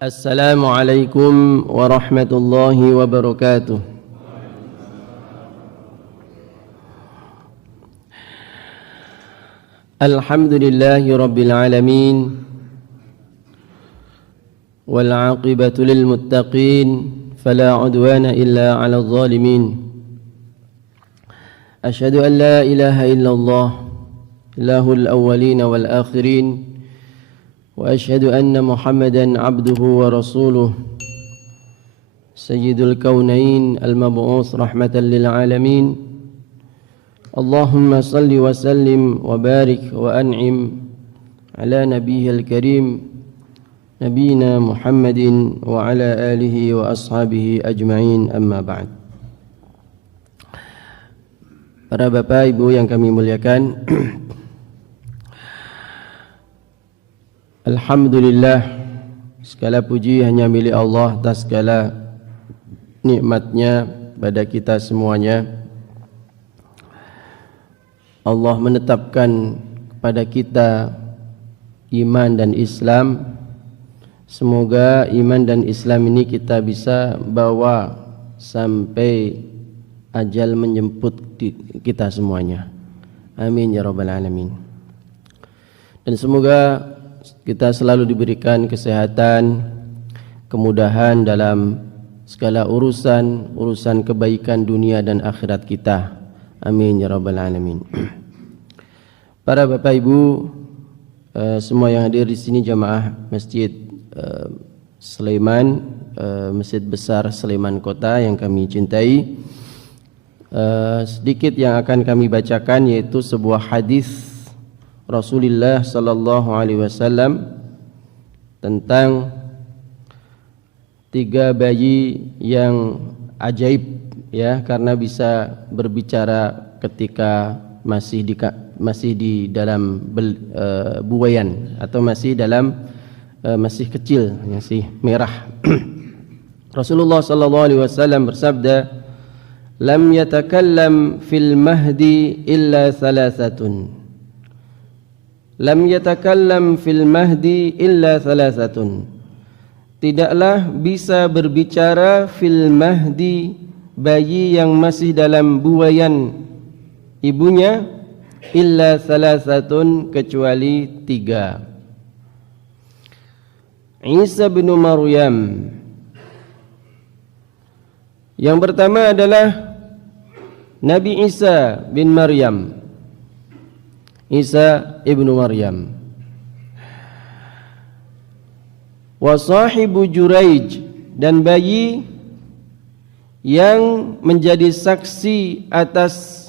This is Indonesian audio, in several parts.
Assalamualaikum warahmatullahi wabarakatuh. Alhamdulillahi rabbil alamin, wal aqibatu lil muttaqin, fala udwana illa 'alal zalimin. Asyhadu an la ilaha illallah, ilahul awwalin wal akhirin, wa asyhadu anna Muhammadan abduhu wa rasuluh, sayyidul kaunain al-mab'uts rahmatan lil alamin. Allahumma salli wa sallim wa barik wa an'im ala nabiyyil karim, nabiyina Muhammadin wa ala alihi wa ashabihi ajma'in, amma ba'd. Para bapak ibu yang kami muliakan, alhamdulillah, segala puji hanya milik Allah atas segala nikmatnya pada kita semuanya. Allah menetapkan kepada kita iman dan Islam. Semoga iman dan Islam ini kita bisa bawa sampai ajal menjemput kita semuanya. Amin ya rabbal alamin. Dan semoga kita selalu diberikan kesehatan, kemudahan dalam segala urusan kebaikan dunia dan akhirat kita. Amin ya rabbal alamin. Para bapak ibu semua yang hadir di sini, jamaah Masjid Sleman, Masjid Besar Sleman Kota yang kami cintai, sedikit yang akan kami bacakan yaitu sebuah hadis Rasulullah sallallahu alaihi wasallam tentang 3 bayi yang ajaib, ya, karena bisa berbicara ketika masih di dalam buayan atau masih kecil, masih merah. Rasulullah sallallahu alaihi wasallam bersabda, "Lam yatakallam fil mahdi illa thalathatun." Lam yatakallam fil mahdi illa thalathatun. Tidaklah bisa berbicara fil mahdi, bayi yang masih dalam buayan ibunya, illa thalathatun, kecuali 3. Isa bin Maryam. Yang pertama adalah Nabi Isa bin Maryam, Isa ibnu Maryam. Wa sahibu Juraij, dan bayi yang menjadi saksi atas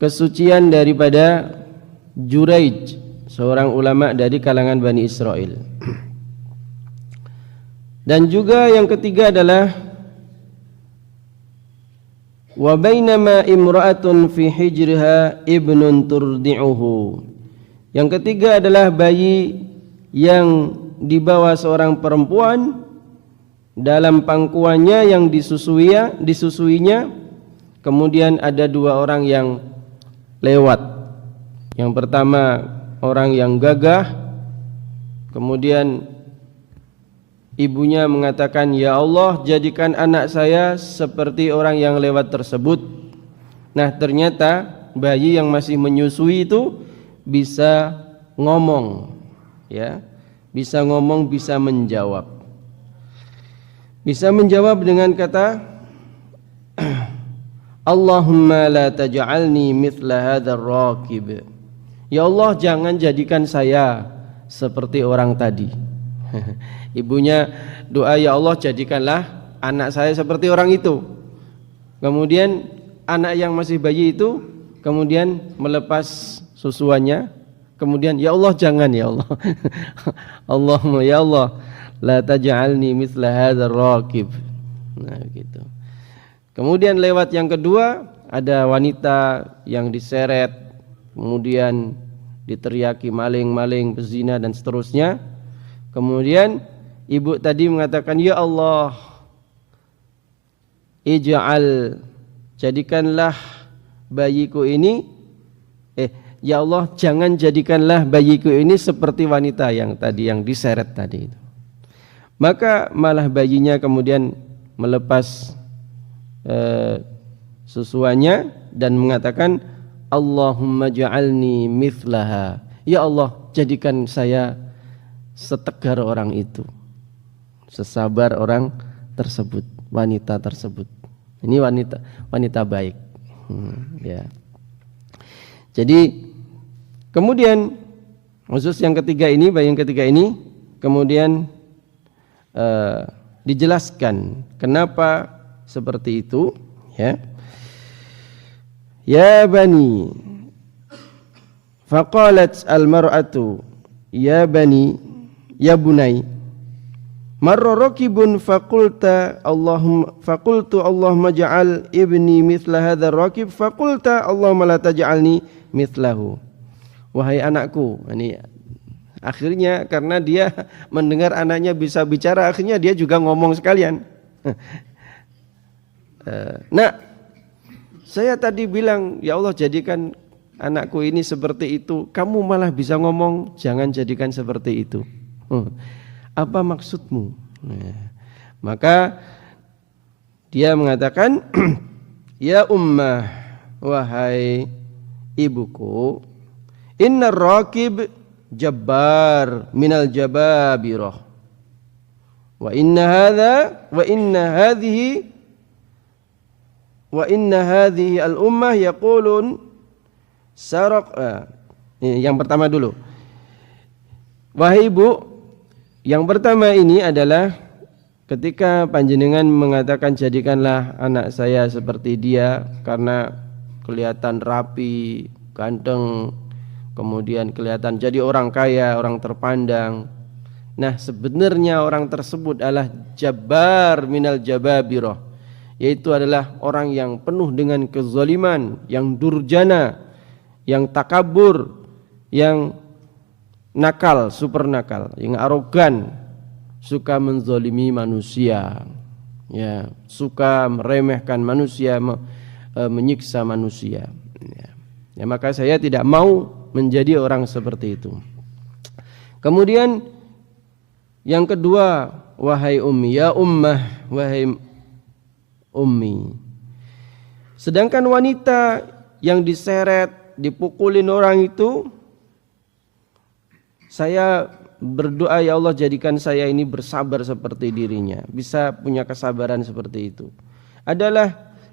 kesucian daripada Juraij, seorang ulama dari kalangan Bani Israel. Dan juga yang ketiga adalah wa bainama imra'atun fi hijriha ibnun turdi'uhu. Yang ketiga adalah bayi yang dibawa seorang perempuan dalam pangkuannya yang disusuinya. Kemudian ada 2 orang yang lewat. Yang pertama orang yang gagah, kemudian ibunya mengatakan, "Ya Allah, jadikan anak saya seperti orang yang lewat tersebut." Nah, ternyata bayi yang masih menyusui itu bisa ngomong, ya, bisa ngomong, bisa menjawab. Bisa menjawab dengan kata, "Allahumma la taj'alni mithla hadzal raqib." Ya Allah, jangan jadikan saya seperti orang tadi. Ibunya doa, "Ya Allah, jadikanlah anak saya seperti orang itu." Kemudian anak yang masih bayi itu kemudian melepas susuannya. Kemudian, "Ya Allah, jangan, ya Allah." Allahumma ya Allah, la taj'alni mithla hadzal raqib. Nah, gitu. Kemudian lewat yang kedua, ada wanita yang diseret, kemudian diteriaki maling, pezina dan seterusnya. Kemudian ibu tadi mengatakan, "Ya Allah, jadikanlah bayiku ini ya Allah jangan jadikanlah bayiku ini seperti wanita yang tadi yang diseret tadi itu. Maka malah bayinya kemudian melepas susuannya dan mengatakan Allahumma ja'alni mithlaha. Ya Allah, jadikan saya setegar orang itu, sesabar orang tersebut, wanita tersebut. Ini wanita baik. Ya. Jadi kemudian khusus yang ketiga ini, bayi yang ketiga ini kemudian dijelaskan kenapa seperti itu, ya. Ya bani, faqalat al-mar'atu ya bani, ya bunai, marra rakibun faqultu Allahumma ja'al ibni mithla hadzal rakib faqulta Allahumma la taj'alni mithlahu. Wahai anakku, ini akhirnya karena dia mendengar anaknya bisa bicara, akhirnya dia juga ngomong sekalian. Nah, saya tadi bilang, ya Allah jadikan anakku ini seperti itu. Kamu malah bisa ngomong, jangan jadikan seperti itu. Apa maksudmu? Maka dia mengatakan, ya ummah, wahai ibuku, inna rakib jabbar minal jababirah. Wa inna hadhihi al-ummah yaqulun saraq. Yang pertama dulu. Wahai ibu, yang pertama ini adalah ketika panjenengan mengatakan jadikanlah anak saya seperti dia karena kelihatan rapi, ganteng, kemudian kelihatan jadi orang kaya, orang terpandang. Nah, sebenarnya orang tersebut adalah jabbar minal jababirah, yaitu adalah orang yang penuh dengan kezaliman, yang durjana, yang takabur, yang nakal, super nakal, yang arogan, suka menzalimi manusia, ya, suka meremehkan manusia, menyiksa manusia. Ya, maka saya tidak mau menjadi orang seperti itu. Kemudian yang kedua, wahai ummi, ya ummah, wahai ummi. Sedangkan wanita yang diseret, dipukulin orang itu, saya berdoa ya Allah jadikan saya ini bersabar seperti dirinya, bisa punya kesabaran seperti itu.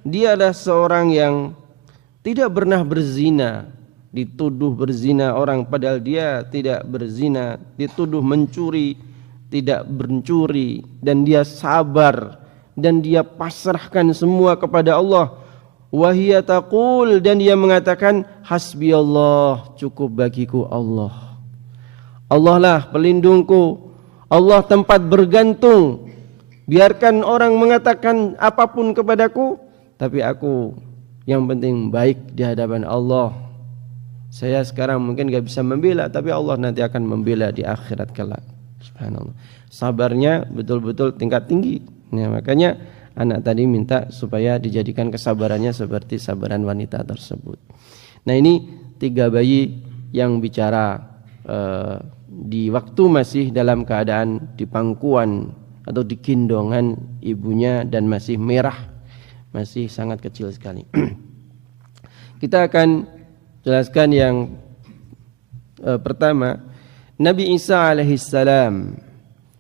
Dia adalah seorang yang tidak pernah berzina, dituduh berzina orang padahal dia tidak berzina, dituduh mencuri, tidak mencuri, dan dia sabar dan dia pasrahkan semua kepada Allah. Wahia taqul, dan dia mengatakan hasbiyallah, cukup bagiku Allah. Allah lah pelindungku, Allah tempat bergantung. Biarkan orang mengatakan apapun kepadaku, tapi aku yang penting baik di hadapan Allah. Saya sekarang mungkin gak bisa membela, tapi Allah nanti akan membela di akhirat kelak. Subhanallah. Sabarnya betul-betul tingkat tinggi. Nah, makanya anak tadi minta supaya dijadikan kesabarannya seperti sabaran wanita tersebut. Nah, ini 3 bayi yang bicara di waktu masih dalam keadaan di pangkuan atau di gendongan ibunya dan masih merah, masih sangat kecil sekali. Kita akan jelaskan yang pertama, Nabi Isa alaihissalam.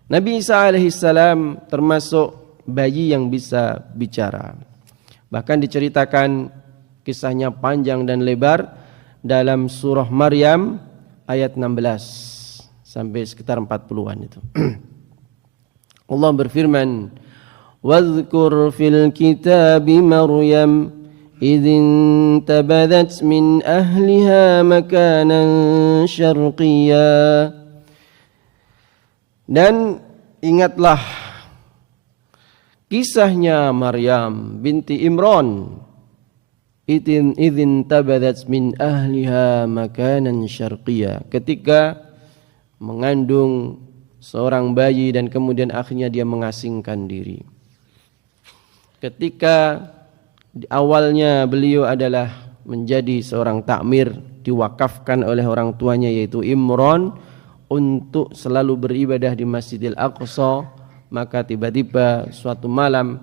Nabi Isa alaihissalam termasuk bayi yang bisa bicara. Bahkan diceritakan kisahnya panjang dan lebar dalam surah Maryam ayat 16 sampai sekitar 40-an itu. Allah berfirman, "Wadhkur fil kitabi Maryam idzin tabadat min ahliha makanan syarqiyya." Dan ingatlah kisahnya Maryam binti Imran, idzin tabadat min ahliha makanan syarqiyya, ketika mengandung seorang bayi dan kemudian akhirnya dia mengasingkan diri. Ketika awalnya beliau adalah menjadi seorang takmir, diwakafkan oleh orang tuanya yaitu Imran untuk selalu beribadah di Masjidil Aqsa. Maka tiba-tiba suatu malam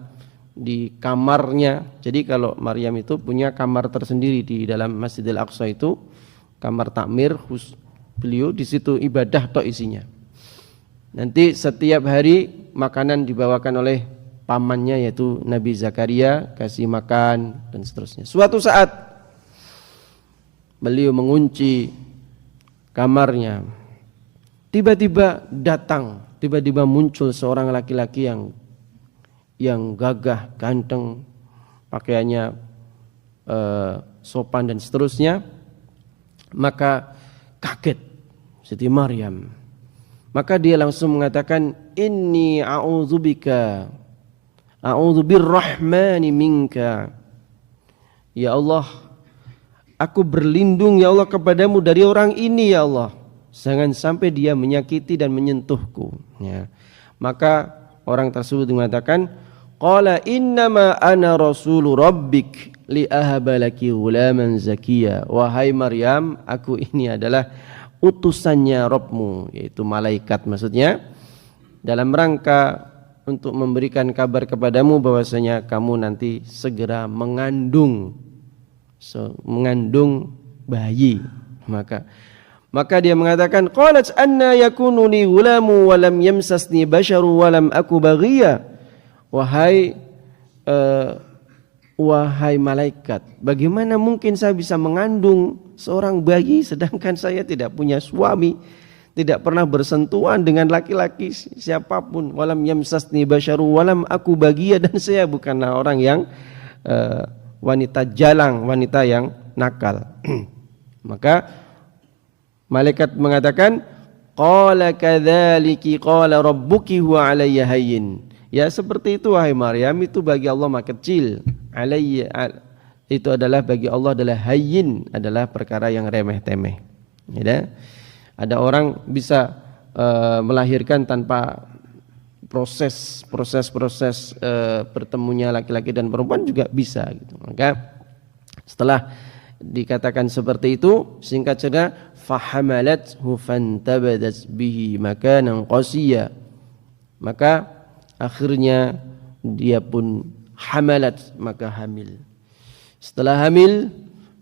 di kamarnya, jadi kalau Maryam itu punya kamar tersendiri di dalam Masjidil Aqsa itu, kamar takmir, beliau di situ ibadah tok isinya. Nanti setiap hari makanan dibawakan oleh pamannya yaitu Nabi Zakaria, kasih makan dan seterusnya. Suatu saat beliau mengunci kamarnya. Tiba-tiba muncul seorang laki-laki yang gagah, ganteng, pakaiannya sopan dan seterusnya. Maka kaget Siti Maryam. Maka dia langsung mengatakan, inni a'udzubika, a'udzu birrahmani minka. Ya Allah, aku berlindung ya Allah kepadamu dari orang ini ya Allah. Jangan sampai dia menyakiti dan menyentuhku. Ya. Maka orang tersebut mengatakan, qala innama ana rasulu rabbik li ahaba laki ghulaman zakiya. Wahai Maryam, aku ini adalah utusannya Rabbmu, yaitu malaikat maksudnya, dalam rangka untuk memberikan kabar kepadamu bahwasanya kamu nanti segera mengandung bayi. Maka dia mengatakan, qalat anna yakunu li ghulamu wa lam yamsasni basharu wa lam aku baghiya. Wahai malaikat, bagaimana mungkin saya bisa mengandung seorang bayi sedangkan saya tidak punya suami, tidak pernah bersentuhan dengan laki-laki siapapun. Walam yamsasni basyaru walam aku baghiya, dan saya bukanlah orang yang wanita jalang, wanita yang nakal. Maka malaikat mengatakan, qala kadzaliki qala rabbuki huwa alayya hayyin. Ya seperti itu wahai Maryam, itu bagi Allah mah kecil. Alayya itu adalah bagi Allah adalah hayyin, adalah perkara yang remeh-temeh. Ya. Ada orang bisa melahirkan tanpa proses bertemunya laki-laki dan perempuan juga bisa gitu. Maka setelah dikatakan seperti itu, singkat cerita, fahamalathu fantabadat bihi makanan qasiya. Maka akhirnya dia pun hamalat, maka hamil. Setelah hamil,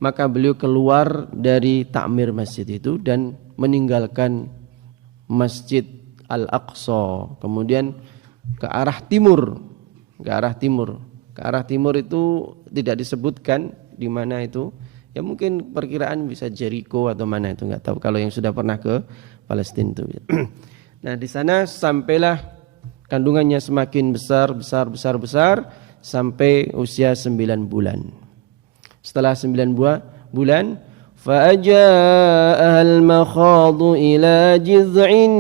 maka beliau keluar dari takmir masjid itu dan meninggalkan Masjid Al-Aqsa, kemudian ke arah timur. Ke arah timur itu tidak disebutkan di mana itu. Ya mungkin perkiraan bisa Jericho atau mana itu, enggak tahu kalau yang sudah pernah ke Palestina itu. Nah, di sana sampailah kandungannya semakin besar sampai usia 9 bulan. Setelah 9 bulan, fa'aja'aha al-makhadu ila jiz'in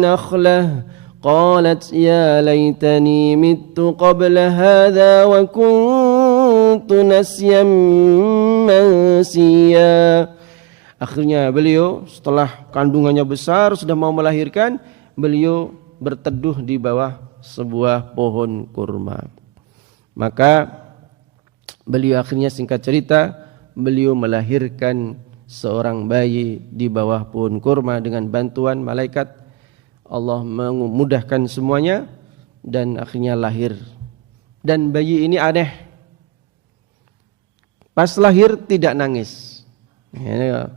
nakhlah qalat ya laitani mittu qabla hadha wa kuntu nasyan mansiya. Akhirnya beliau setelah kandungannya besar, sudah mau melahirkan, beliau berteduh di bawah sebuah pohon kurma. Maka beliau akhirnya, singkat cerita, beliau melahirkan seorang bayi di bawah pohon kurma dengan bantuan malaikat. Allah memudahkan semuanya dan akhirnya lahir. Dan bayi ini aneh. Pas lahir tidak nangis. Ya,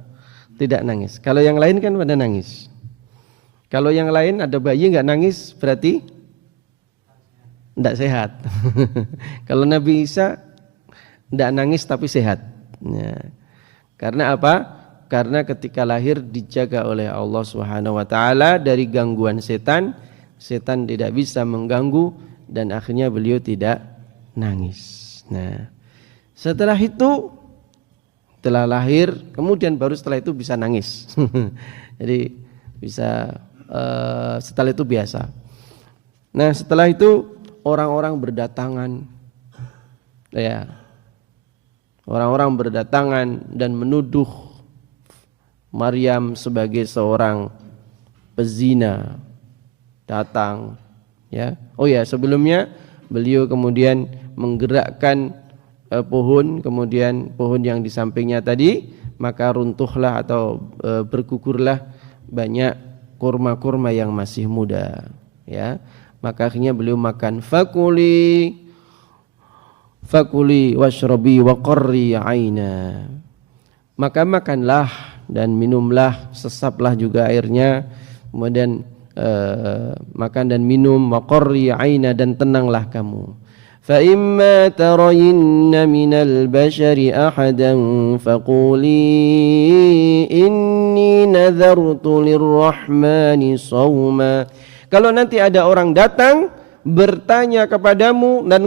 tidak nangis. Kalau yang lain kan pada nangis. Kalau yang lain ada bayi enggak nangis berarti enggak sehat. Kalau Nabi Isa enggak nangis tapi sehat. Ya. Karena apa? Karena ketika lahir dijaga oleh Allah Subhanahu wa taala dari gangguan setan. Setan tidak bisa mengganggu dan akhirnya beliau tidak nangis. Nah, setelah itu telah lahir, kemudian baru setelah itu bisa nangis. Jadi bisa setelah itu biasa. Nah, setelah itu orang-orang berdatangan, ya, orang-orang berdatangan dan menuduh Maryam sebagai seorang pezina. Datang, ya. Oh ya, sebelumnya beliau kemudian menggerakkan pohon, kemudian pohon yang di sampingnya tadi, maka runtuhlah atau bergugurlah banyak kurma-kurma yang masih muda, ya. Maka akhirnya beliau makan. Fakuli washrabi wa qarri aina. Maka makanlah dan minumlah, sesaplah juga airnya, kemudian makan dan minum, wa qarri aina, dan tenanglah kamu. Fa imma tarayinna minal bashari ahadan faquli inni nadhartu lirrahmani sawma. Kalau nanti ada orang datang bertanya kepadamu dan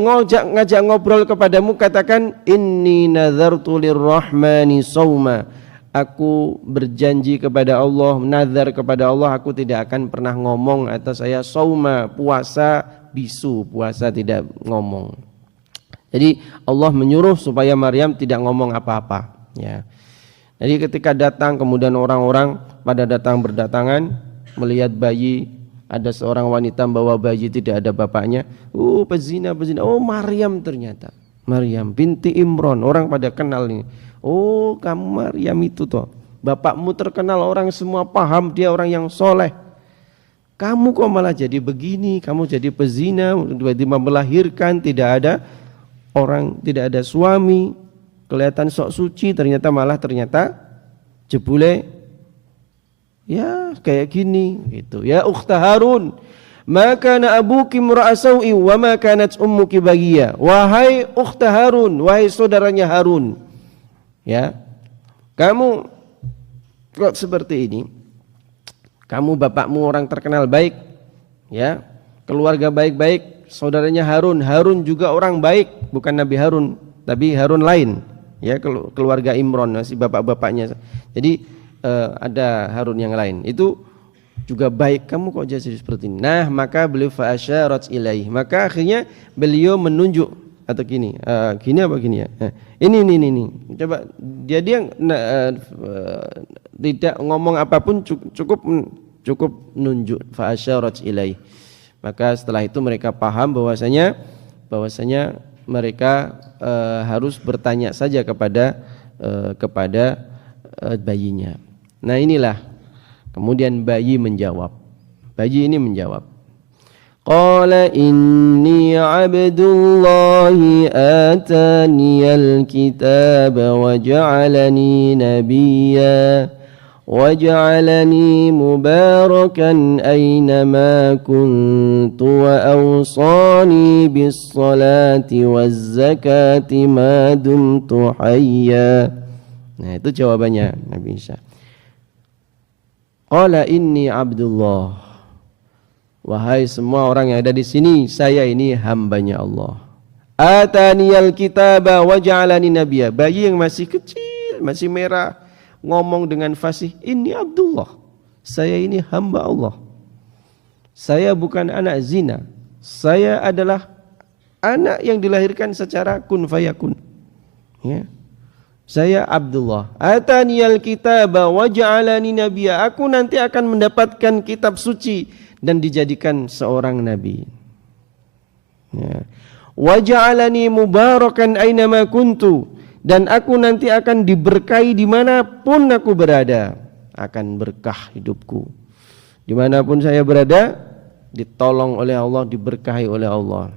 ngajak ngobrol kepadamu, katakan inni nadzartu lirrahmani sauma. Aku berjanji kepada Allah, nazar kepada Allah, aku tidak akan pernah ngomong, atau saya sauma, puasa bisu, puasa tidak ngomong. Jadi Allah menyuruh supaya Maryam tidak ngomong apa-apa, ya. Jadi ketika datang, kemudian orang-orang pada berdatangan melihat bayi. Ada seorang wanita membawa bayi, tidak ada bapaknya. Pezina. Oh, Maryam ternyata. Maryam binti Imran. Orang pada kenal ini. Oh, kamu Maryam itu toh. Bapakmu terkenal, orang semua paham dia orang yang soleh. Kamu kok malah jadi begini? Kamu jadi pezina, tiba-tiba melahirkan, tidak ada orang, tidak ada suami. Kelihatan sok suci, ternyata jebule. Ya kayak gini gitu. Ya ukhta Harun, ma kana abuki imra'a sau'i wa ma kanat ummuki baghiya. Wahai ukhta Harun, wahai saudaranya Harun, ya, kamu kok seperti ini? Kamu bapakmu orang terkenal baik, ya, keluarga baik-baik, saudaranya Harun juga orang baik, bukan Nabi Harun, tapi Harun lain, ya, keluarga Imran, masih bapak-bapaknya. Jadi ada Harun yang lain itu juga baik, kamu kok jadi seperti ini? Nah, maka beliau fa'asyarat ilaih, maka akhirnya beliau menunjuk atau gini apa gini ya, ini coba dia tidak ngomong apapun, cukup nunjuk, fa'asyarat ilaih. Maka setelah itu mereka paham bahwasanya mereka harus bertanya saja kepada bayinya. Nah, inilah kemudian bayi ini menjawab, qala inni abdullahi ataniyal kitaba wa ja'alani nabiyya wa ja'alani mubarakan aynama kuntu wa awsani bis salati waz zakati ma dumtu hayya. Nah, itu jawabannya Nabi Isa. Qala inni abdullah. Wahai semua orang yang ada di sini, saya ini hambanya Allah. Ataniyal kitaba wa ja'alani nabiyya. Bayi yang masih kecil, masih merah, ngomong dengan fasih, inni abdullah. Saya ini hamba Allah. Saya bukan anak zina. Saya adalah anak yang dilahirkan secara kun fayakun. Ya. Saya Abdullah. Ataniyal kitaba wa ja'alani nabiyya. Aku nanti akan mendapatkan kitab suci dan dijadikan seorang nabi. Ya. Wa ja'alani mubarakan aynama kuntu. Dan aku nanti akan diberkahi dimanapun aku berada. Akan berkah hidupku. Dimanapun saya berada, ditolong oleh Allah, diberkahi oleh Allah.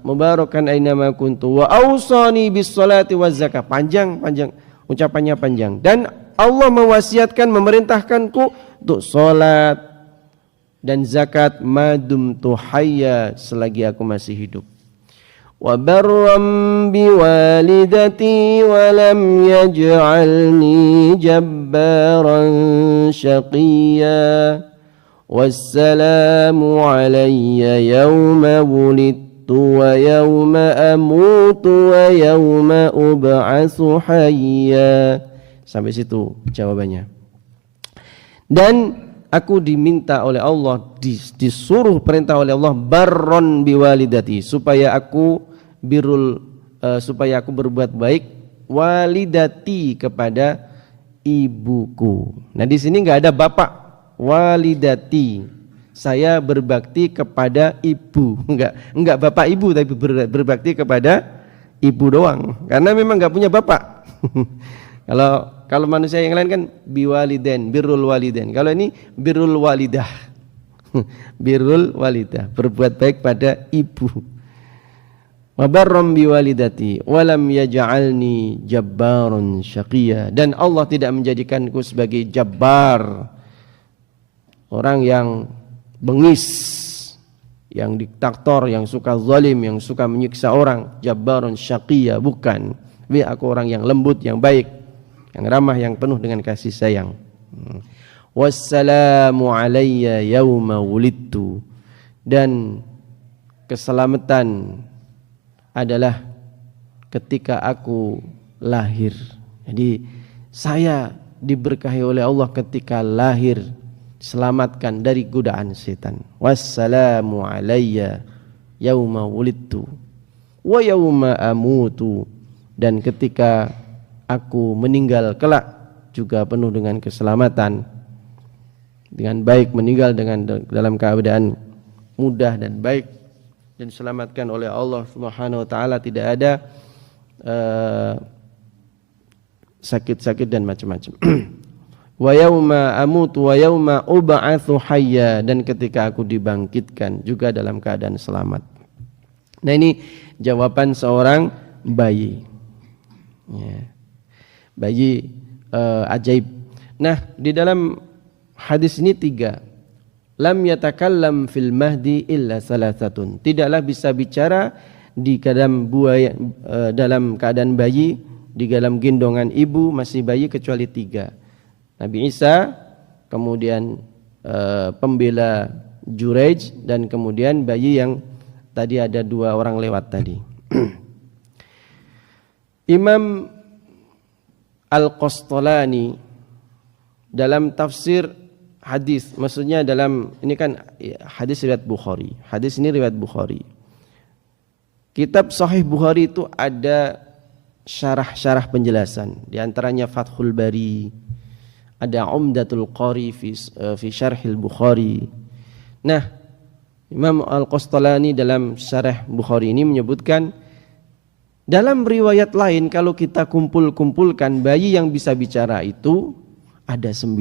Mubarakan aynama kuntu wa awsani bis salati waz zakah. Panjang ucapannya panjang. Dan Allah mewasiatkan, memerintahkanku untuk salat dan zakat madumtu hayya, selagi aku masih hidup. Wa barram bi walidati wa lam yaj'alni jabbaran syaqiyya. Wassalamu alayya yawma wulidtu wa yawma amutu wa yawma ub'atsu hayya. Sampai situ jawabannya. Dan aku diminta oleh Allah, disuruh perintah oleh Allah, barron biwalidati, supaya aku berbuat baik, walidati, kepada ibuku. Nah, di sini enggak ada bapak. Walidati, saya berbakti kepada ibu, enggak bapak ibu, tapi berbakti kepada ibu doang, karena memang nggak punya bapak. Kalau manusia yang lain kan biwaliden, birrul waliden. Kalau ini birrul walidah. Birrul walidah, berbuat baik pada ibu. Wa barram biwalidati wa lam yaj'alni jabbaron syaqiyya. Dan Allah tidak menjadikanku sebagai jabbar, orang yang bengis, yang diktator, yang suka zalim, yang suka menyiksa orang. Jabbaron syaqiyya, bukan. Tapi aku orang yang lembut, yang baik, yang ramah, yang penuh dengan kasih sayang. Wassalamu alayya yauma wulidtu. Dan keselamatan adalah ketika aku lahir. Jadi saya diberkahi oleh Allah ketika lahir, selamatkan dari godaan setan. Wassalamu alayya yauma wulidtu wa yauma amutu. Dan ketika aku meninggal kelak juga penuh dengan keselamatan, dengan baik, meninggal dengan dalam keadaan mudah dan baik, dan diselamatkan oleh Allah Subhanahu wa taala, tidak ada sakit-sakit dan macam-macam. Wa yauma amutu wa yauma ub'atsu hayya. Dan ketika aku dibangkitkan juga dalam keadaan selamat. Nah, ini jawaban seorang bayi. Ya. Bayi ajaib. Nah, di dalam hadis ini 3. Lam yatakallam fil mahdi illa salasatun. Tidaklah bisa bicara di dalam dalam keadaan bayi, di dalam gendongan ibu masih bayi, kecuali 3. Nabi Isa, kemudian pembela Juraij, dan kemudian bayi yang tadi ada 2 orang lewat tadi. Imam Al-Qastalani dalam tafsir hadis, maksudnya dalam ini kan hadis riwayat Bukhari. Hadis ini riwayat Bukhari. Kitab Sahih Bukhari itu ada syarah-syarah penjelasan. Di antaranya Fathul Bari, ada Umdatul Qari fi Syarhil Bukhari. Nah, Imam Al-Qastalani dalam syarah Bukhari ini menyebutkan, dalam riwayat lain kalau kita kumpul-kumpulkan, bayi yang bisa bicara itu ada 9.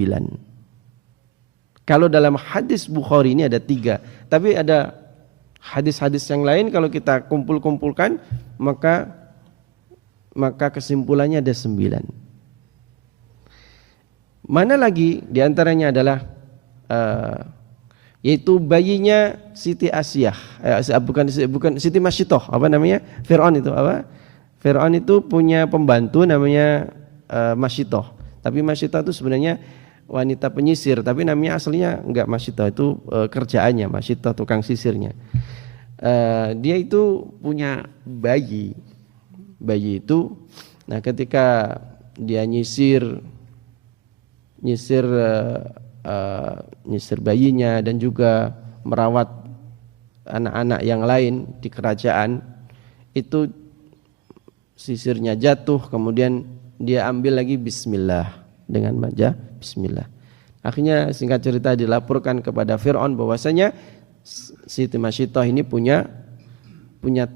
Kalau dalam hadis Bukhari ini ada 3, tapi ada hadis-hadis yang lain kalau kita kumpul-kumpulkan maka kesimpulannya ada 9. Mana lagi diantaranya adalah yaitu bayinya Siti Asyah, bukan Siti Masyitoh, apa namanya? Fir'aun itu apa? Fir'aun itu punya pembantu namanya Masyitoh. Tapi Masyitoh itu sebenarnya wanita penyisir, tapi namanya aslinya enggak Masyitoh, itu kerjaannya Masyitoh, tukang sisirnya. Dia itu punya bayi itu. Nah, ketika dia nyisir bayinya dan juga merawat anak-anak yang lain di kerajaan, itu sisirnya jatuh, kemudian dia ambil lagi bismillah, dengan baca bismillah. Akhirnya singkat cerita dilaporkan kepada Fir'aun bahwasanya Siti Masyitoh ini punya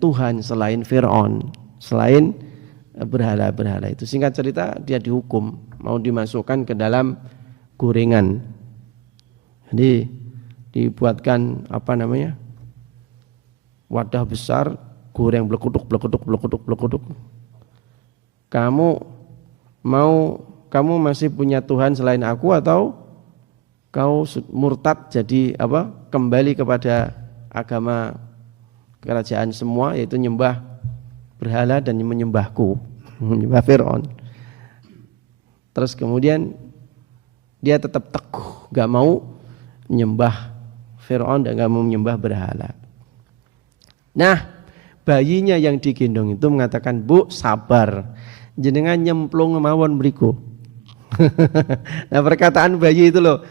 Tuhan selain Fir'aun, selain berhala-berhala itu. Singkat cerita dia dihukum, mau dimasukkan ke dalam gorengan. Jadi dibuatkan wadah besar, goreng blekutuk. Kamu masih punya Tuhan selain aku, atau kau murtad jadi kembali kepada agama kerajaan semua, yaitu nyembah berhala dan menyembahku, menyembah Fir'aun. Terus kemudian dia tetap teguh, gak mau menyembah Fir'aun dan gak mau menyembah berhala. Nah, bayinya yang digendong itu mengatakan, "Bu, sabar, jenengan nyemplung mawon mriku." Nah, perkataan bayi itu loh,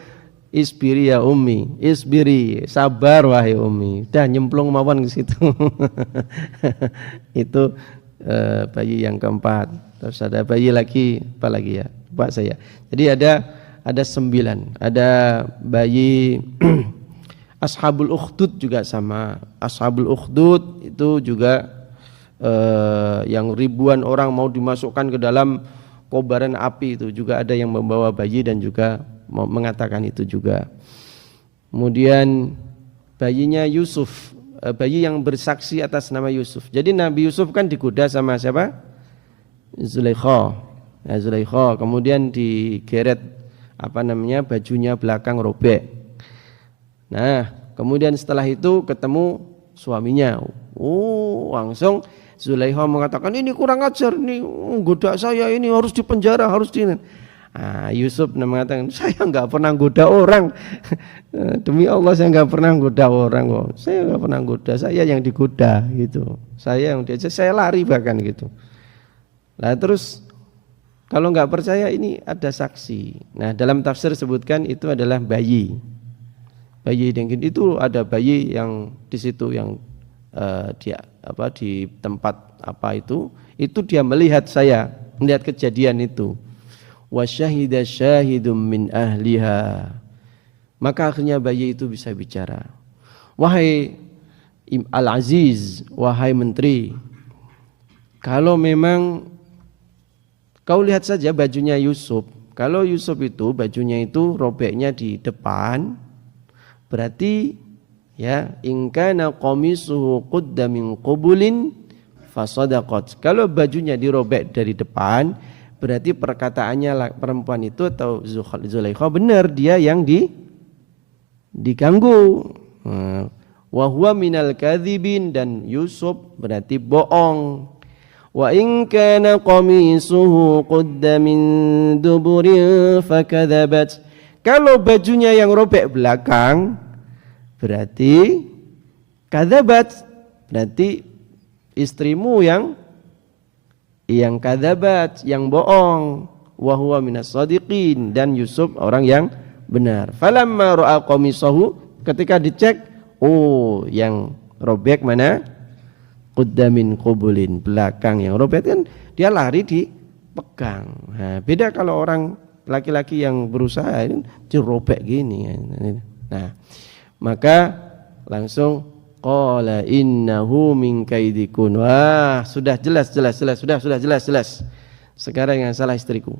"Isbiri ya ummi, isbiri, sabar wahai ummi." Dah nyemplung mawon ke situ. Itu bayi yang keempat. Terus ada bayi lagi, apa lagi ya? Lupa saya. Jadi ada 9. Ada bayi Ashabul Ukhdud juga sama. Ashabul Ukhdud itu juga yang ribuan orang mau dimasukkan ke dalam kobaran api, itu juga ada yang membawa bayi dan juga mengatakan itu juga. Kemudian bayinya Yusuf, bayi yang bersaksi atas nama Yusuf. Jadi Nabi Yusuf kan digoda sama siapa? Zulaikha. Nah, Zulaikha kemudian digeret bajunya belakang robek. Nah, kemudian setelah itu ketemu suaminya. Langsung Zulaikha mengatakan, ini kurang ajar, ini goda saya, ini harus dipenjara, harus di. Yusuf mengatakan, saya enggak pernah goda orang. Demi Allah saya enggak pernah goda orang kok. Saya enggak pernah goda, saya yang digoda gitu. Saya yang diajak, saya lari bahkan gitu. Nah, terus kalau enggak percaya ini ada saksi. Nah, dalam tafsir sebutkan itu adalah bayi. Bayi yang itu ada bayi yang di situ yang di tempat itu dia melihat saya, melihat kejadian itu. Wa syahida syahidum min ahliha. Maka akhirnya bayi itu bisa bicara. Wahai Al-Aziz, wahai menteri, kalau memang kau lihat saja bajunya Yusuf. Kalau Yusuf itu bajunya itu robeknya di depan, berarti ya, in kana qamisuhu qudda min qubulin fasadaqat. Kalau bajunya dirobek dari depan, berarti perkataannya perempuan itu atau Zulaikha benar, dia yang diganggu. Wa huwa minal kadzibin, dan Yusuf berarti bohong. Wa in kana qamisuhu qudda min duburin fakadzabat. Kalau bajunya yang robek belakang, berarti kadzabat, berarti istrimu yang kadzabat, yang bohong. Wa huwa minas shadiqin, dan Yusuf orang yang benar. Falamma ra'a qamisahu, ketika dicek, yang robek mana? Qudda min qubulin, belakang yang robek kan dia lari dipegang. Nah, beda kalau orang laki-laki yang berusaha ini dirobek gini. Nah, maka langsung qala innahu min kaidikun. Wah, sudah jelas. Sekarang yang salah istriku.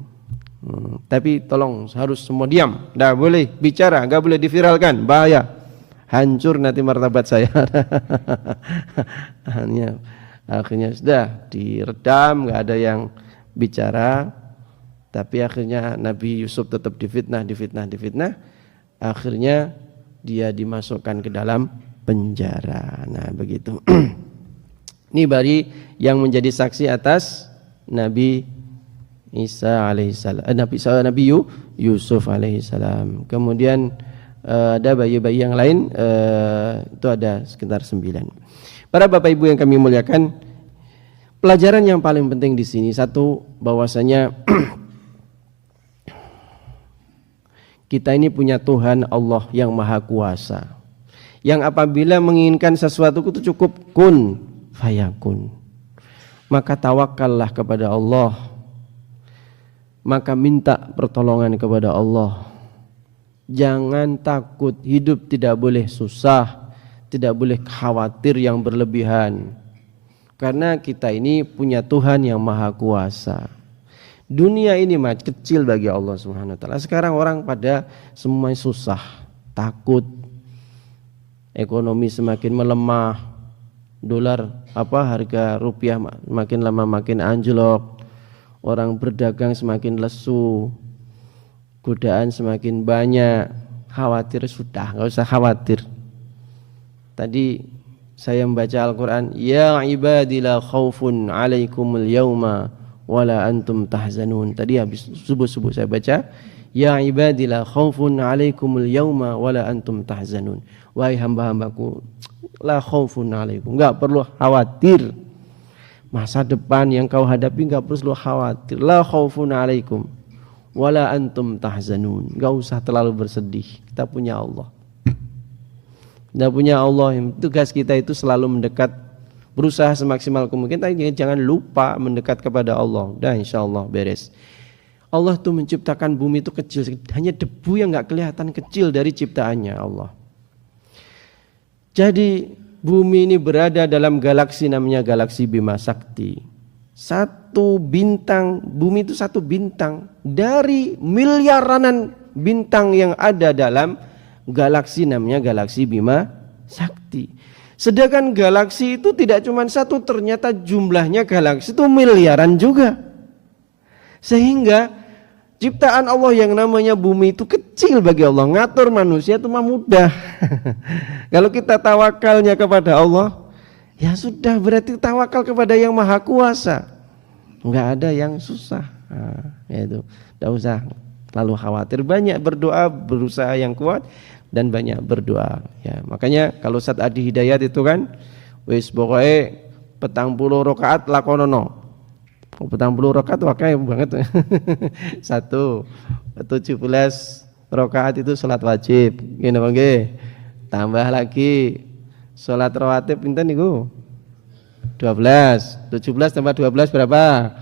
Tapi tolong harus semua diam, enggak boleh bicara, enggak boleh diviralkan, bahaya. Hancur nanti martabat saya. Akhirnya sudah diredam, enggak ada yang bicara. Tapi akhirnya Nabi Yusuf tetap difitnah. Akhirnya dia dimasukkan ke dalam penjara. Nah, begitu. Ini bari yang menjadi saksi atas Nabi Isa alaihissalam, Nabi Yusuf alaihissalam. Kemudian ada bayi-bayi yang lain, itu ada sekitar 9. Para bapak ibu yang kami muliakan, pelajaran yang paling penting di sini satu, bahwasanya kita ini punya Tuhan Allah yang maha kuasa, yang apabila menginginkan sesuatu itu cukup kun fayakun. Maka tawakallah kepada Allah, maka minta pertolongan kepada Allah. Jangan takut, hidup tidak boleh susah, tidak boleh khawatir yang berlebihan. Karena kita ini punya Tuhan yang maha kuasa. Dunia ini kecil bagi Allah Subhanahu wa taala. Sekarang orang pada semua susah, takut, ekonomi semakin melemah, dolar harga rupiah makin lama makin anjlok, orang berdagang semakin lesu, godaan semakin banyak. Khawatir sudah, enggak usah khawatir. Tadi saya membaca Al-Qur'an, ya ibadi la khaufun 'alaikumul yauma wala antum tahzanun. Tadi habis subuh-subuh saya baca, ya ibadi la khaufun 'alaikumul yauma wala antum tahzanun. Wahai hamba-hambaku, la khaufun 'alaikum, enggak perlu khawatir. Masa depan yang kau hadapi enggak perlu khawatir. La khaufun 'alaikum wala antum tahzanun. Enggak usah terlalu bersedih. Kita punya Allah. Kita punya Allah. Tugas kita itu selalu mendekat, berusaha semaksimal mungkin, tapi jangan lupa mendekat kepada Allah. Dan insyaallah beres. Allah tuh menciptakan bumi itu kecil, hanya debu yang enggak kelihatan kecil dari ciptaannya Allah. Jadi bumi ini berada dalam galaksi namanya galaksi Bima Sakti. Satu bintang, bumi itu satu bintang dari miliaran bintang yang ada dalam galaksi namanya galaksi Bima Sakti. Sedangkan galaksi itu tidak cuma satu, ternyata jumlahnya galaksi itu miliaran juga. Sehingga ciptaan Allah yang namanya bumi itu kecil bagi Allah. Ngatur manusia itu mah mudah. Kalau kita tawakalnya kepada Allah, ya sudah, berarti tawakal kepada yang maha kuasa. Enggak ada yang susah. Itu enggak usah terlalu khawatir. Banyak berdoa, berusaha yang kuat, dan banyak berdoa. Ya, makanya kalau Ustaz Adi Hidayat itu kan, wis pokoke 40 rakaat lakonono. 40 rakaat wakai banget. 17 rakaat itu salat wajib. Ngene nggih. Tambah lagi salat rawatib pinten niku? 12. 17 tambah 12 berapa?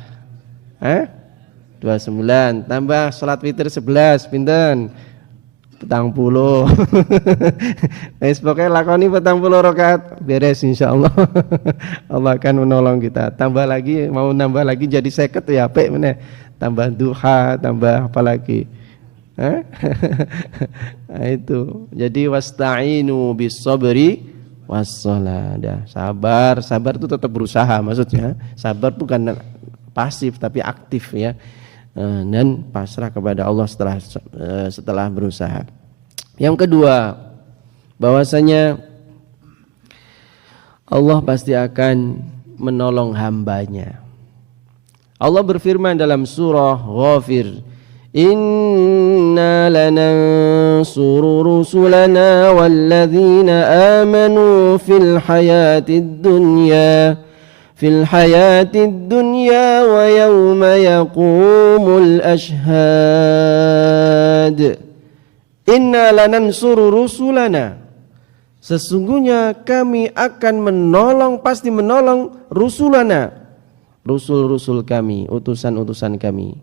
29. Tambah salat witir 11 pinten? 40. Wis pokoke lakoni 40 rakaat beres insyaallah. Allah akan menolong kita. Tambah lagi, mau nambah lagi jadi 50 ya apik meneh. Tambah duha, tambah apa lagi? Nah, itu. Jadi wasta'inu bis-sabri was-shalah. Sabar, sabar itu tetap berusaha maksudnya. Sabar bukan pasif tapi aktif ya. Dan pasrah kepada Allah setelah berusaha. Yang kedua, bahwasanya Allah pasti akan menolong hambanya. Allah berfirman dalam surah Ghafir, Inna lanansuru rusulana walladzina amanu fil hayatid dunya wa yawma yaqumul ashhad. Inna lanansuru rusulana, sesungguhnya kami akan menolong, pasti menolong rusulana, rusul-rusul kami, utusan-utusan kami.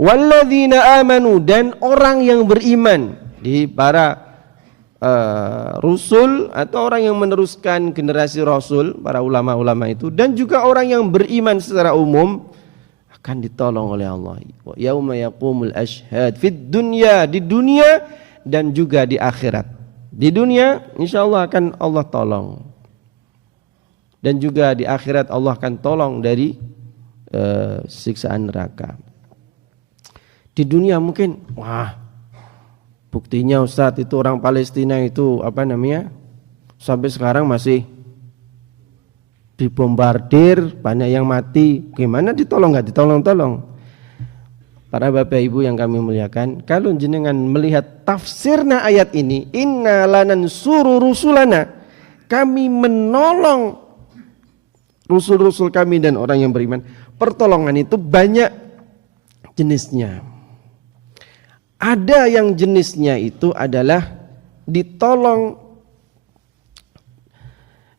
Walladzina amanu, dan orang yang beriman. Di para Rasul atau orang yang meneruskan generasi Rasul, para ulama-ulama itu, dan juga orang yang beriman secara umum akan ditolong oleh Allah. Yauma yaqumul ashhad fid dunya, di dunia dan juga di akhirat. Di dunia insyaallah akan Allah tolong, dan juga di akhirat Allah akan tolong dari siksaan neraka. Di dunia mungkin buktinya Ustadz itu orang Palestina itu sampai sekarang masih dibombardir, banyak yang mati. Gimana ditolong? Nggak ditolong-tolong. Para bapak ibu yang kami muliakan, kalau jenengan melihat tafsirna ayat ini, inna lanansuru rusulana, kami menolong rusul-rusul kami dan orang yang beriman. Pertolongan itu banyak jenisnya. Ada yang jenisnya itu adalah ditolong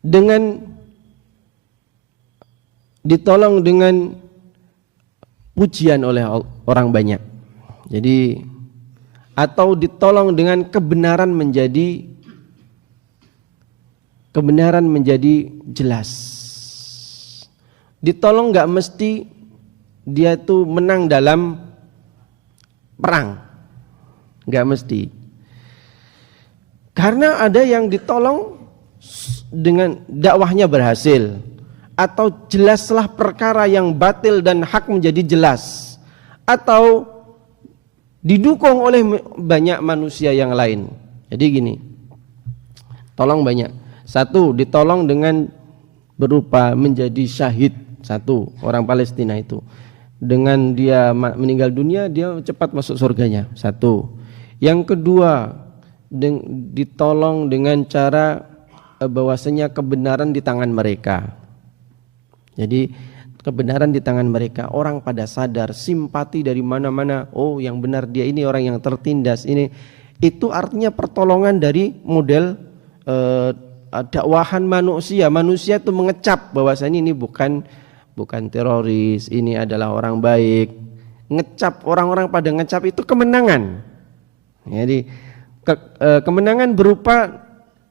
dengan pujian oleh orang banyak. Jadi atau ditolong dengan kebenaran menjadi jelas. Ditolong enggak mesti dia itu menang dalam perang. Enggak mesti. Karena ada yang ditolong dengan dakwahnya berhasil, atau jelaslah perkara yang batil dan hak menjadi jelas, atau didukung oleh banyak manusia yang lain. Jadi gini, tolong banyak. Satu, ditolong dengan berupa menjadi syahid. Satu, orang Palestina itu dengan dia meninggal dunia dia cepat masuk surganya. Satu. Yang kedua, ditolong dengan cara bahwasanya kebenaran di tangan mereka. Jadi kebenaran di tangan mereka, orang pada sadar, simpati dari mana-mana. Oh, yang benar dia ini, orang yang tertindas ini. Itu artinya pertolongan dari model dakwahan manusia. Manusia itu mengecap bahwasanya ini bukan teroris, ini adalah orang baik. Ngecap, orang-orang pada ngecap itu kemenangan. Jadi kemenangan berupa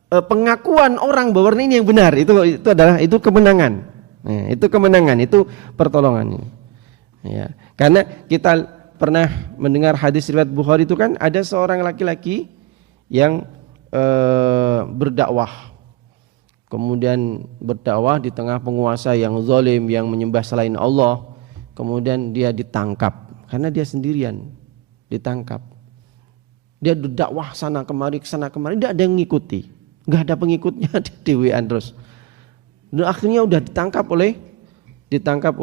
pengakuan orang bahwa ini yang benar, itu kemenangan. Nah, itu kemenangan, itu pertolongan. Ya, karena kita pernah mendengar hadis riwayat Bukhari itu kan ada seorang laki-laki yang berdakwah. Kemudian berdakwah di tengah penguasa yang zalim, yang menyembah selain Allah. Kemudian dia ditangkap karena dia sendirian, ditangkap. Dia berdakwah sana kemari, tidak ada yang ngikuti, nggak ada pengikutnya, di dewean terus. Dan akhirnya udah ditangkap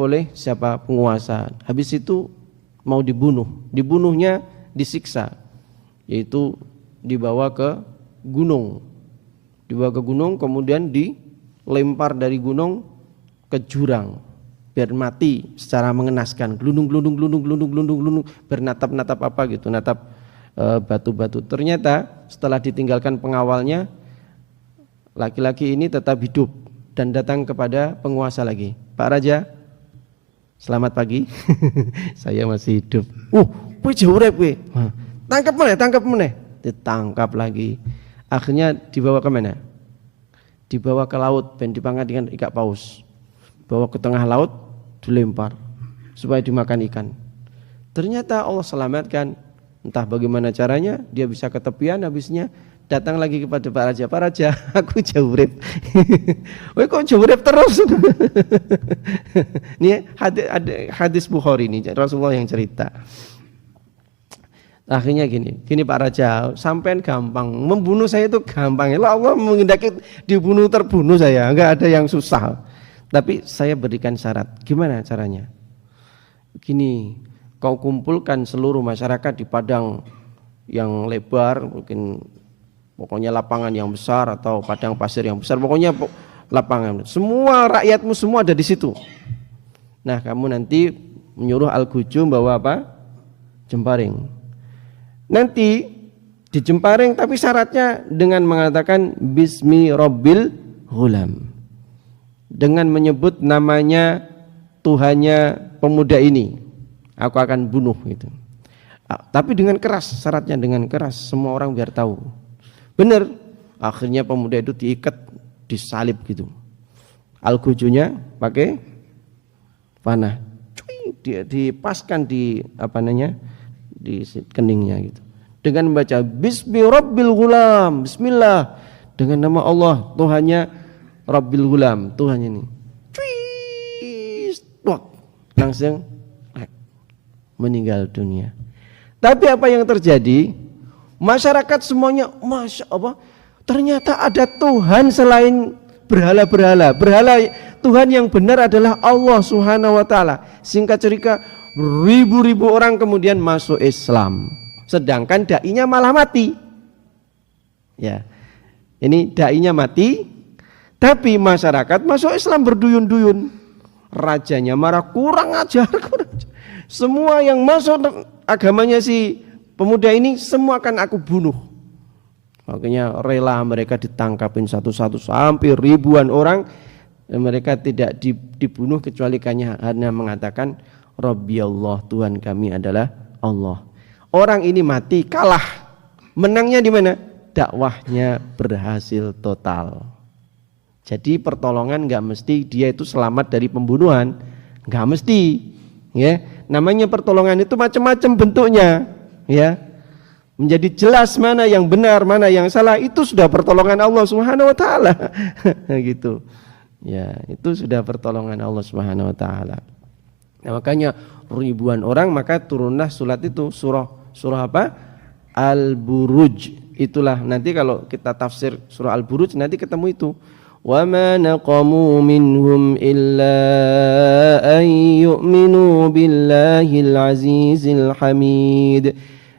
oleh siapa, penguasa. Habis itu mau dibunuhnya disiksa, yaitu dibawa ke gunung, kemudian dilempar dari gunung ke jurang biar mati secara mengenaskan, glundung, bernatap-natap apa gitu, natap batu-batu. Ternyata setelah ditinggalkan pengawalnya, laki-laki ini tetap hidup dan datang kepada penguasa lagi. Pak Raja, selamat pagi. Saya masih hidup. Kowe urip kowe. Tangkap meneh. Ditangkap lagi. Akhirnya dibawa ke mana? Dibawa ke laut ben dipangan dengan ikan paus. Bawa ke tengah laut, dilempar supaya dimakan ikan. Ternyata Allah selamatkan. Entah bagaimana caranya, dia bisa ke tepian, habisnya datang lagi kepada Pak Raja. Pak Raja, aku jauh urip. Woi kok jauh urip terus? Ini hadis Bukhari ini, Rasulullah yang cerita. Akhirnya gini Pak Raja, sampean gampang, membunuh saya itu gampang. Allah mengendaki dibunuh terbunuh saya, enggak ada yang susah. Tapi saya berikan syarat. Gimana caranya? Gini, kau kumpulkan seluruh masyarakat di padang yang lebar, pokoknya lapangan yang besar atau padang pasir yang besar, pokoknya lapangan. Semua rakyatmu semua ada di situ. Nah, kamu nanti menyuruh Al-Gujum bawa apa? Jemparing. Nanti di jemparing, tapi syaratnya dengan mengatakan Bismi Rabbil Ghulam, dengan menyebut namanya Tuhannya pemuda ini, aku akan bunuh gitu. Tapi dengan keras, syaratnya dengan keras, semua orang biar tahu. Benar. Akhirnya pemuda itu diikat, disalib gitu. Al-Gujumnya pakai panah, dipaskan di di keningnya gitu. Dengan membaca Bismi Rabbil Ghulam, Bismillah, dengan nama Allah Tuhannya Rabbil Ghulam, Tuhannya ini. Langsung meninggal dunia. Tapi apa yang terjadi? Masyarakat semuanya, masya Allah, ternyata ada Tuhan selain berhala-berhala. Berhala, Tuhan yang benar adalah Allah Subhanahu wa taala. Singkat cerita, ribu-ribu orang kemudian masuk Islam. Sedangkan dai-nya malah mati. Ya. Ini dai-nya mati, tapi masyarakat masuk Islam berduyun-duyun. Rajanya marah, kurang ajar. Semua yang masuk agamanya si pemuda ini semua akan aku bunuh. Makanya rela mereka ditangkapin satu-satu sampai ribuan orang, dan mereka tidak dibunuh kecuali hanya mengatakan Rabbi Allah, Tuhan kami adalah Allah. Orang ini mati, kalah. Menangnya di mana? Dakwahnya berhasil total. Jadi pertolongan enggak mesti dia itu selamat dari pembunuhan, enggak mesti. Ya, namanya pertolongan itu macam-macam bentuknya, ya. Menjadi jelas mana yang benar, mana yang salah, itu sudah pertolongan Allah Subhanahu wa taala. Gitu. Ya, itu sudah pertolongan Allah Subhanahu wa taala. Nah, makanya ribuan orang, maka turunlah surat itu, surah apa? Al-Buruj. Itulah nanti kalau kita tafsir surah Al-Buruj nanti ketemu itu. Wa ma naqamu minhum illa an yu'minu billahil azizil hamid.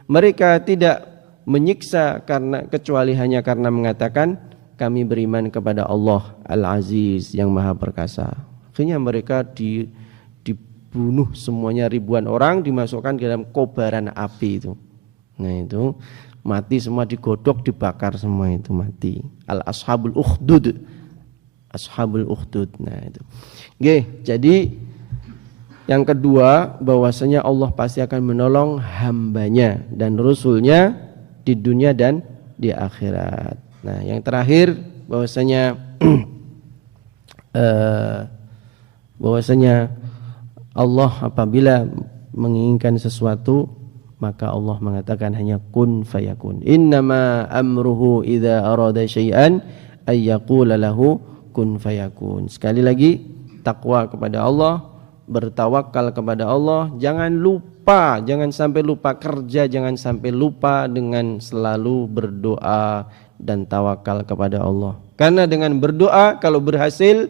Mereka tidak menyiksa kecuali hanya karena mengatakan kami beriman kepada Allah Al-Aziz yang Maha Perkasa. Akhirnya mereka dibunuh semuanya, ribuan orang dimasukkan ke dalam kobaran api itu. Nah itu mati semua, digodok, dibakar semua, itu mati. Al-Ashabul Ukhdud. Ashabul Ukhdud. Nah itu. Oke, jadi yang kedua, bahwasanya Allah pasti akan menolong hambanya dan rasulnya di dunia dan di akhirat. Nah, yang terakhir bahwasanya bahwasanya Allah apabila menginginkan sesuatu maka Allah mengatakan hanya kun fayakun. Innama amruhu idza arada syai'an ay yaqula lahu kun fayakun. Sekali lagi takwa kepada Allah, bertawakal kepada Allah, jangan lupa, jangan sampai lupa kerja, jangan sampai lupa dengan selalu berdoa dan tawakal kepada Allah. Karena dengan berdoa kalau berhasil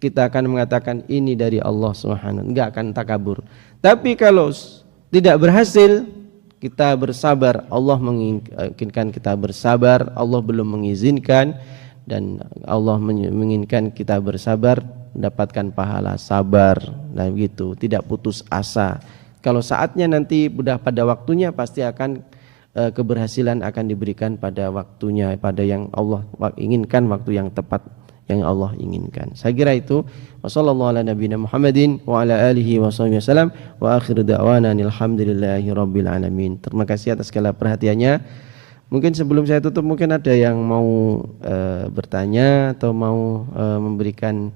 kita akan mengatakan ini dari Allah Subhanahu, enggak akan takabur. Tapi kalau tidak berhasil, kita bersabar. Allah menginginkan kita bersabar, Allah belum mengizinkan, dan Allah menginginkan kita bersabar, mendapatkan pahala sabar. Nah begitu, tidak putus asa. Kalau saatnya nanti sudah pada waktunya pasti akan keberhasilan akan diberikan pada waktunya, pada yang Allah inginkan, waktu yang tepat yang Allah inginkan. Saya kira itu. Wassallallahu ala nabiyina Muhammadin wa ala alihi wasallam wa akhir da'wana alhamdulillahi rabbil alamin. Terima kasih atas segala perhatiannya. Mungkin sebelum saya tutup mungkin ada yang mau bertanya atau mau memberikan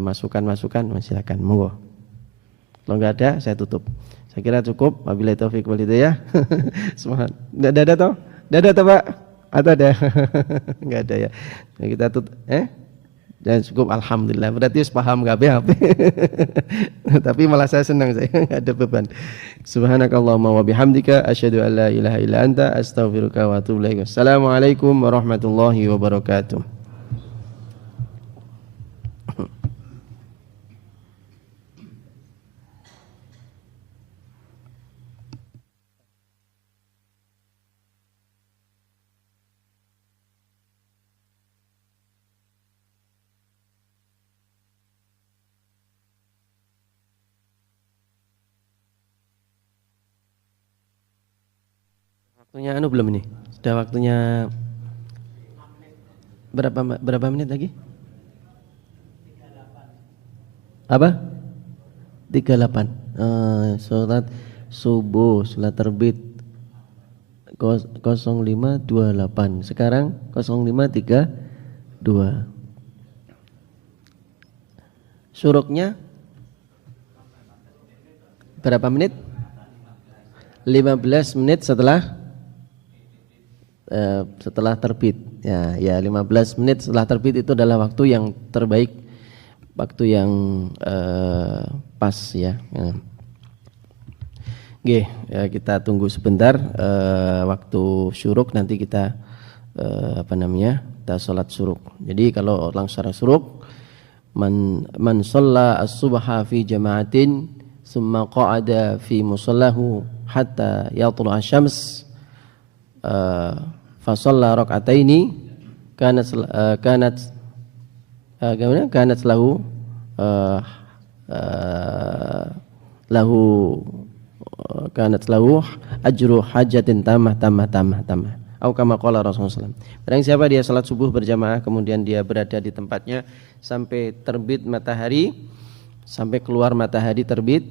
masukan-masukan, silakan, monggo. Kalau enggak ada saya tutup. Saya kira cukup. Wabillahi taufik wal hidayah. Subhan. Enggak ada toh? Enggak ada toh, Pak? Atau ada? Enggak ada ya. Nah, kita tutup. Dan cukup, alhamdulillah. Berarti paham kabeh HP. Tapi malah saya senang, saya enggak ada beban. Subhanakallahumma wa bihamdika asyhadu an la ilaha illa anta astaghfiruka wa atubu ilaik. Assalamualaikum warahmatullahi wabarakatuh. Waktunya belum ini? Sudah waktunya berapa menit lagi? 38. Apa? 38. Sholat subuh, sholat terbit 05.28. Sekarang 05.32. Syuruknya berapa menit? 15 menit setelah terbit. Ya 15 menit setelah terbit itu adalah waktu yang terbaik, waktu yang pas ya. Oke, ya, kita tunggu sebentar waktu syuruk, nanti kita kita sholat syuruk. Jadi kalau langsung syuruk, man shalla as-subha fi jama'atin summa qa'ada fi musallahu hatta yatlu asy-syams fa shalla rak'ataini kanat lahu ajru hajatin tamah. Atau kama qala Rasulullah SAW. Barang siapa dia salat subuh berjamaah kemudian dia berada di tempatnya sampai terbit matahari, sampai keluar matahari terbit,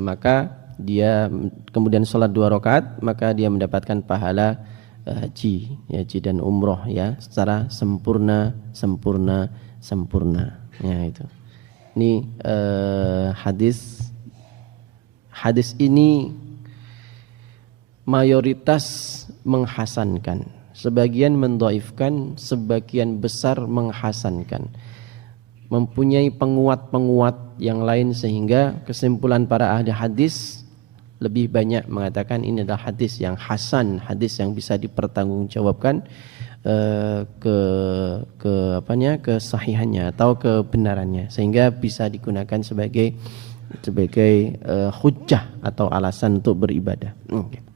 maka dia kemudian sholat 2 rakaat, maka dia mendapatkan pahala haji dan umroh ya secara sempurna ya itu. Ini hadis ini mayoritas menghasankan, sebagian mendhaifkan, sebagian besar menghasankan, mempunyai penguat-penguat yang lain, sehingga kesimpulan para ahli hadis lebih banyak mengatakan ini adalah hadis yang hasan, hadis yang bisa dipertanggungjawabkan kesahihannya atau kebenarannya, sehingga bisa digunakan sebagai hujjah atau alasan untuk beribadah. Oke.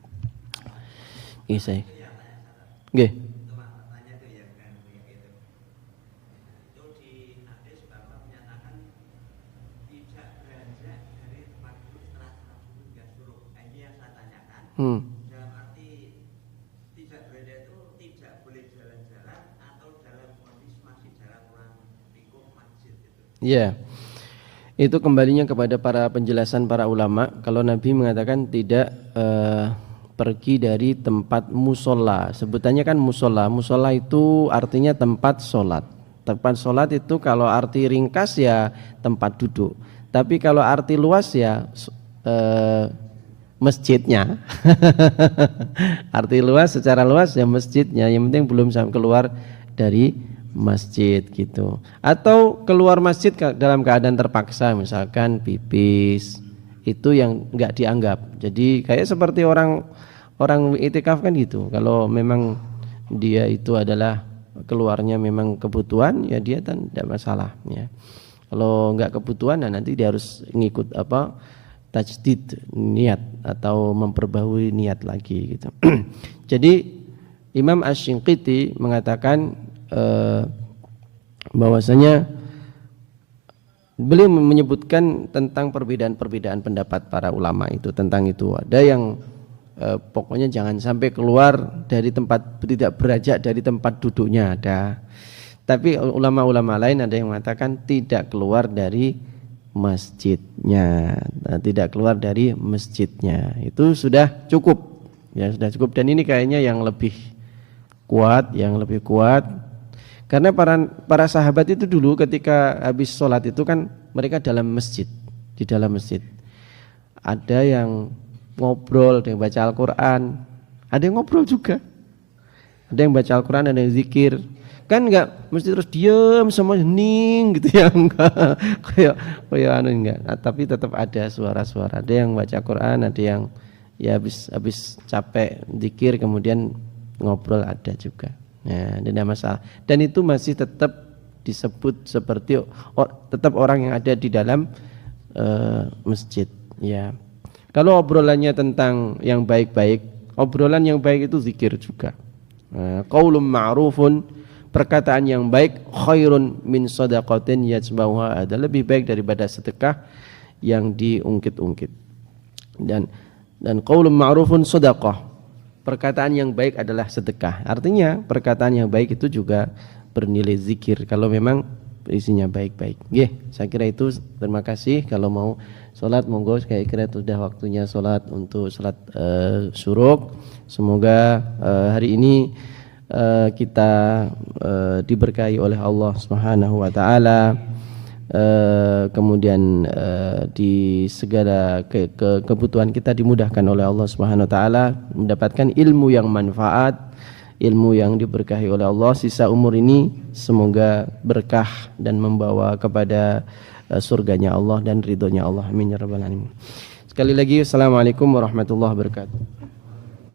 Ini saya. Oke. Dalam arti tidak berada itu tidak boleh jalan-jalan atau dalam kondisi masih dalam ruang lingkup masjid itu. Iya. Itu kembalinya kepada para penjelasan para ulama. Kalau Nabi mengatakan tidak pergi dari tempat musola. Sebutannya kan musola. Musola itu artinya tempat sholat. Tempat sholat itu kalau arti ringkas ya tempat duduk. Tapi kalau arti luas ya masjidnya. Arti luas, secara luas ya masjidnya. Yang penting belum sampai keluar dari masjid gitu. Atau keluar masjid dalam keadaan terpaksa, misalkan pipis, itu yang enggak dianggap. Jadi kayak seperti orang itikaf kan gitu. Kalau memang dia itu adalah keluarnya memang kebutuhan, ya dia tidak masalah ya. Kalau enggak kebutuhan, nah nanti dia harus ngikut tajdid niat atau memperbaharui niat lagi gitu. Jadi Imam Asy-Shinqiti mengatakan bahwasanya beliau menyebutkan tentang perbedaan-perbedaan pendapat para ulama itu tentang itu. Ada yang pokoknya jangan sampai keluar dari tempat, tidak beranjak dari tempat duduknya ada. Tapi ulama-ulama lain ada yang mengatakan tidak keluar dari masjidnya, tidak keluar dari masjidnya. Itu sudah cukup. Ya sudah cukup, dan ini kayaknya yang lebih kuat, karena para sahabat itu dulu ketika habis sholat itu kan mereka dalam masjid, di dalam masjid. Ada yang ngobrol, ada yang baca Al-Quran, ada yang ngobrol juga, ada yang baca Al-Quran, ada yang zikir. Kan enggak mesti terus diam semua hening gitu ya, enggak kayak enggak. Nah, tapi tetap ada suara-suara. Ada yang baca Quran, ada yang ya habis capek zikir kemudian ngobrol, ada juga. Ya, tidak masalah. Dan itu masih tetap disebut seperti tetap orang yang ada di dalam masjid. Ya. Kalau obrolannya tentang yang baik-baik, obrolan yang baik itu zikir juga. Qaulun ma'rufun, perkataan yang baik, khairun min shadaqatin yatba'uha, ada lebih baik daripada sedekah yang diungkit-ungkit. Dan qaulun ma'rufun shadaqah, perkataan yang baik adalah sedekah. Artinya perkataan yang baik itu juga bernilai zikir kalau memang isinya baik-baik. Saya kira itu. Terima kasih. Kalau mau sholat monggo, saya kira itu sudah waktunya sholat untuk sholat syuruk. Semoga hari ini kita diberkahi oleh Allah Subhanahu wa taala. Kemudian di segala kebutuhan kita dimudahkan oleh Allah Subhanahu wa taala, mendapatkan ilmu yang manfaat, ilmu yang diberkahi oleh Allah. Sisa umur ini semoga berkah dan membawa kepada surganya Allah dan ridhonya Allah. Amin ya rabbal alamin. Sekali lagi assalamualaikum warahmatullahi wabarakatuh.